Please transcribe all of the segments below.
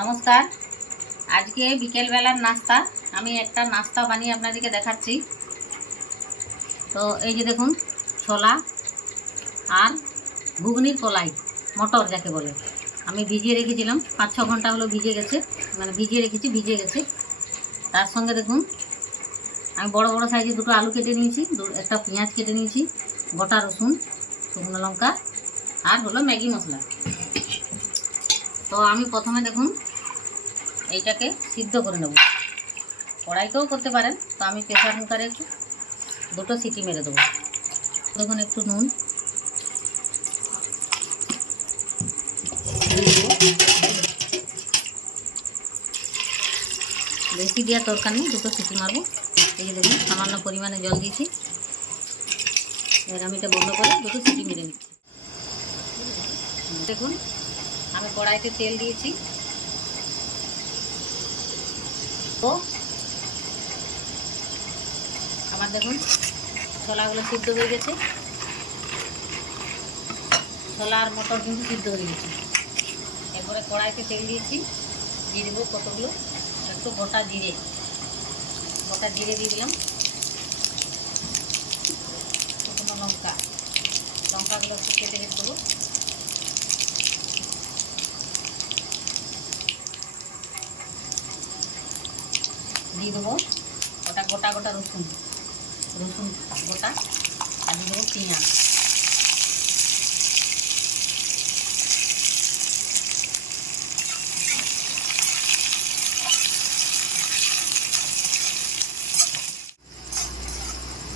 নমস্কার। আজকে বিকেলবেলার নাস্তা। আমি একটা নাস্তা বানিয়ে আপনাদেরকে দেখাচ্ছি। তো এই যে দেখুন, ছোলা আর ঘুগনির কলাই, মটর যাকে বলে। আমি ভিজিয়ে রেখেছিলাম, পাঁচ ছ ঘণ্টা হলো ভিজে গেছে মানে ভিজিয়ে রেখেছি, ভিজে গেছে। তার সঙ্গে দেখুন, আমি বড় বড় সাইজে দুটো আলু কেটে নিয়েছি একটা পেঁয়াজ কেটে নিয়েছি, গোটা রসুন, শুকনো লঙ্কা, আর হলো ম্যাগি মশলা। তো আমি প্রথমে দেখুন এইটাকে সিদ্ধ করে নেব। কড়াইতেও করতে পারেন, তো আমি প্রেশার কুকারে একটু দুটো সিটি মেরে দেবো। দেখুন, একটু নুন বেশি দেওয়ার দরকার নেই, দুটো সিটি মারবো। এই যে দেখুন, সামান্য পরিমাণে জল দিয়েছি। এবার আমি এটা বন্ধ করে দুটো সিটি মেরে নিচ্ছি। দেখুন, আমি কড়াইতে তেল দিয়েছি। তো আমার দেখুন, ছোলাগুলো সিদ্ধ হয়ে গেছে। ছোলা আর মটর কিন্তু সিদ্ধ হয়ে গেছে। এরপরে কড়াইতে তেল দিয়েছি, দিয়ে দেবো কতগুলো? একটু গোটা জিরে। গোটা জিরে দিয়ে দিলাম। শুকনো লঙ্কা। লঙ্কাগুলো একটু কেটে দেবো। দিয়ে দেবো ওটা গোটা গোটা রসুন রসুন গোটা, আর দিয়ে দেবো পেঁয়াজ।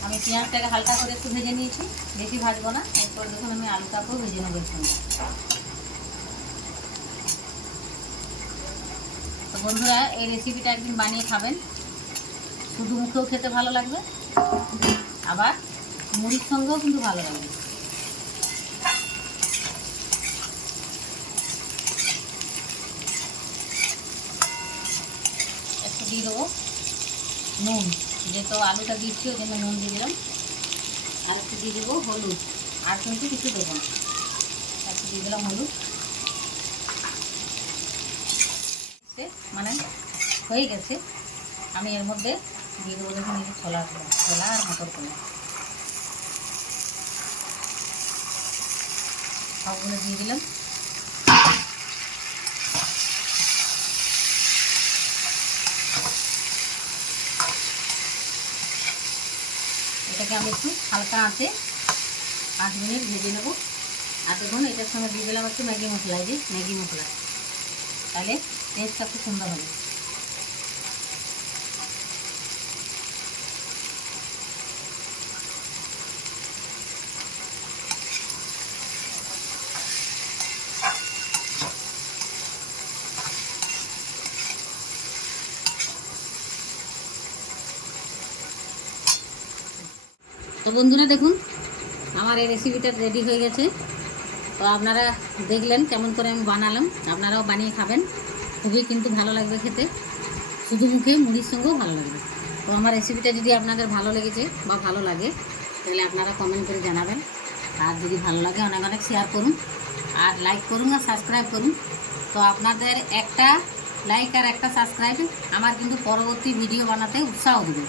আমি পেঁয়াজটাকে হালকা করে একটু ভেজে নিয়েছি, বেশি ভাজবো না, এরপর দেখুন আমি আলুটাকেও ভেজে নেব বন্ধুরা, এই রেসিপিটা একদিন বানিয়ে খাবেন। শুধু মুখেও খেতে ভালো লাগবে। আবার মুড়ির সঙ্গেও কিন্তু ভালো লাগবে। একটু দিয়ে দেবো নুন। যেহেতু আলুটা দিচ্ছি, ওই জন্য নুন দিয়ে দিলাম। আর একটু দিয়ে দেবো হলুদ। আর কিন্তু কিছু দেবো না। একটু দিয়ে দিলাম হলুদ। মানে হয়ে গেছে। আমি এর মধ্যে দিয়ে দেবো দেখুন এই ছোলা আর মটর কলা সবগুলো দিয়ে দিলাম। এটাকে আমি একটু হালকা আঁচে পাঁচ মিনিট ভেজে নেব। আর দেখুন এটার সঙ্গে দিয়ে দিলাম একটু ম্যাগি মশলা যে ম্যাগি মশলা। তাহলে টেস্টটা খুব সুন্দর হবে। তো বন্ধুরা দেখুন, আমার এই রেসিপিটা রেডি হয়ে গেছে। তো আপনারা দেখলেন কেমন করে আমি বানালাম। আপনারাও বানিয়ে খাবেন। খুবই কিন্তু ভালো লাগবে খেতে। শুধু মুখে মুড়ির সঙ্গেও ভালো লাগবে। তো আমার রেসিপিটা যদি আপনাদের ভালো লেগেছে বা ভালো লাগে, তাহলে আপনারা কমেন্ট করে জানাবেন। আর যদি ভালো লাগে, অনেক অনেক শেয়ার করুন। আর লাইক করুন আর সাবস্ক্রাইব করুন। তো আপনাদের একটা লাইক আর একটা সাবস্ক্রাইব আমার কিন্তু পরবর্তী ভিডিও বানাতে উৎসাহ দেবে।